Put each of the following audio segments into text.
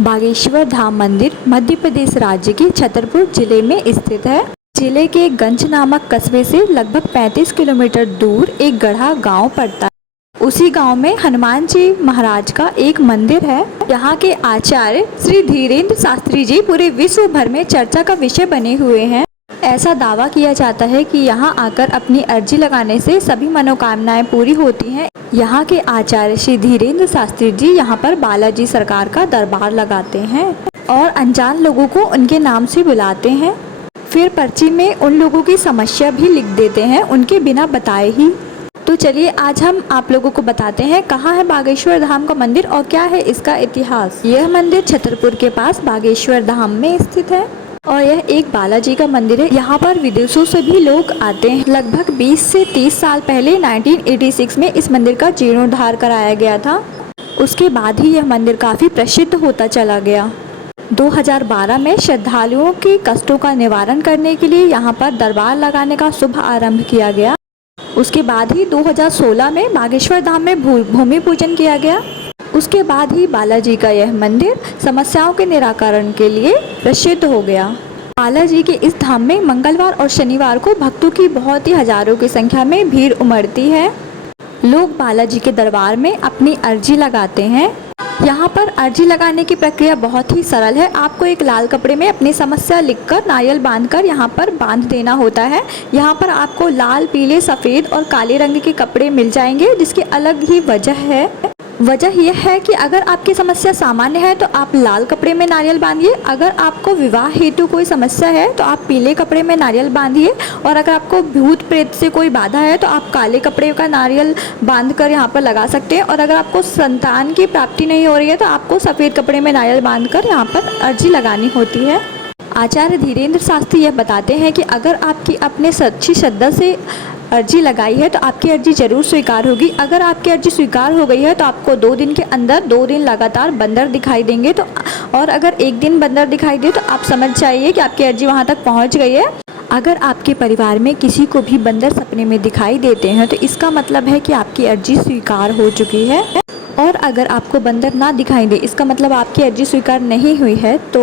बागेश्वर धाम मंदिर मध्य प्रदेश राज्य के छतरपुर जिले में स्थित है। जिले के गंज नामक कस्बे से लगभग 35 किलोमीटर दूर एक गढ़ा गांव पड़ता है। उसी गांव में हनुमान जी महाराज का एक मंदिर है। यहाँ के आचार्य श्री धीरेन्द्र शास्त्री जी पूरे विश्व भर में चर्चा का विषय बने हुए हैं। ऐसा दावा किया जाता है कि यहाँ आकर अपनी अर्जी लगाने से सभी मनोकामनाएं पूरी होती हैं। यहाँ के आचार्य श्री धीरेन्द्र शास्त्री जी यहाँ पर बालाजी सरकार का दरबार लगाते हैं और अनजान लोगों को उनके नाम से बुलाते हैं। फिर पर्ची में उन लोगों की समस्या भी लिख देते हैं उनके बिना बताए ही। तो चलिए आज हम आप लोगों को बताते हैं कहाँ है बागेश्वर धाम का मंदिर और क्या है इसका इतिहास। यह मंदिर छतरपुर के पास बागेश्वर धाम में स्थित है और यह एक बालाजी का मंदिर है। यहाँ पर विदेशों से भी लोग आते हैं। लगभग 20 से 30 साल पहले 1986 में इस मंदिर का जीर्णोद्धार कराया गया था। उसके बाद ही यह मंदिर काफ़ी प्रसिद्ध होता चला गया। 2012 में श्रद्धालुओं के कष्टों का निवारण करने के लिए यहाँ पर दरबार लगाने का शुभ आरंभ किया गया। उसके बाद ही 2016 में बागेश्वर धाम में भूमि पूजन किया गया। उसके बाद ही बालाजी का यह मंदिर समस्याओं के निराकरण के लिए प्रसिद्ध हो गया। बालाजी के इस धाम में मंगलवार और शनिवार को भक्तों की बहुत ही हजारों की संख्या में भीड़ उमड़ती है। लोग बालाजी के दरबार में अपनी अर्जी लगाते हैं। यहाँ पर अर्जी लगाने की प्रक्रिया बहुत ही सरल है। आपको एक लाल कपड़े में अपनी समस्या लिखकर नारियल बांधकर यहाँ पर बांध देना होता है। यहाँ पर आपको लाल, पीले, सफ़ेद और काले रंग के कपड़े मिल जाएंगे, जिसकी अलग ही वजह है। वजह यह है कि अगर आपकी समस्या सामान्य है तो आप लाल कपड़े में नारियल बांधिए। अगर आपको विवाह हेतु कोई समस्या है तो आप पीले कपड़े में नारियल बांधिए। और अगर आपको भूत प्रेत से कोई बाधा है तो आप काले कपड़े का नारियल बांधकर यहाँ पर लगा सकते हैं। और अगर आपको संतान की प्राप्ति नहीं हो रही है तो आपको सफ़ेद कपड़े में नारियल बांधकर यहाँ पर अर्जी लगानी होती है। आचार्य धीरेन्द्र शास्त्री यह बताते हैं कि अगर आपकी अपने सच्ची श्रद्धा से अर्जी लगाई है तो आपकी अर्जी ज़रूर स्वीकार होगी। अगर आपकी अर्जी स्वीकार हो गई है तो आपको 2 दिन के अंदर 2 दिन लगातार बंदर दिखाई देंगे। तो और अगर 1 दिन बंदर दिखाई दे तो आप समझ जाइए कि आपकी अर्जी वहां तक पहुंच गई है। अगर आपके परिवार में किसी को भी बंदर सपने में दिखाई देते हैं तो इसका मतलब है कि आपकी अर्जी स्वीकार हो चुकी है। और अगर आपको बंदर ना दिखाई दे इसका मतलब आपकी अर्जी स्वीकार नहीं हुई है। तो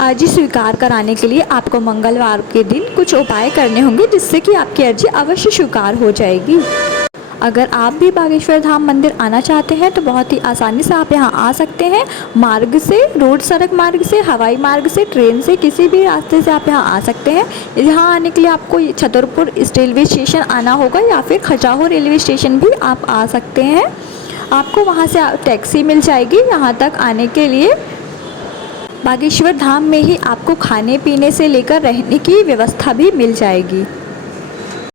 अर्जी स्वीकार कराने के लिए आपको मंगलवार के दिन कुछ उपाय करने होंगे जिससे कि आपकी अर्जी अवश्य स्वीकार हो जाएगी। अगर आप भी बागेश्वर धाम मंदिर आना चाहते हैं तो बहुत ही आसानी से आप यहाँ आ सकते हैं। मार्ग से, रोड सड़क मार्ग से, हवाई मार्ग से, ट्रेन से, किसी भी रास्ते से आप यहाँ आ सकते हैं। यहाँ आने के लिए आपको छतरपुर रेलवे स्टेशन आना होगा या फिर खजुराहो रेलवे स्टेशन भी आप आ सकते हैं। आपको वहाँ से टैक्सी मिल जाएगी यहाँ तक आने के लिए। बागेश्वर धाम में ही आपको खाने पीने से लेकर रहने की व्यवस्था भी मिल जाएगी।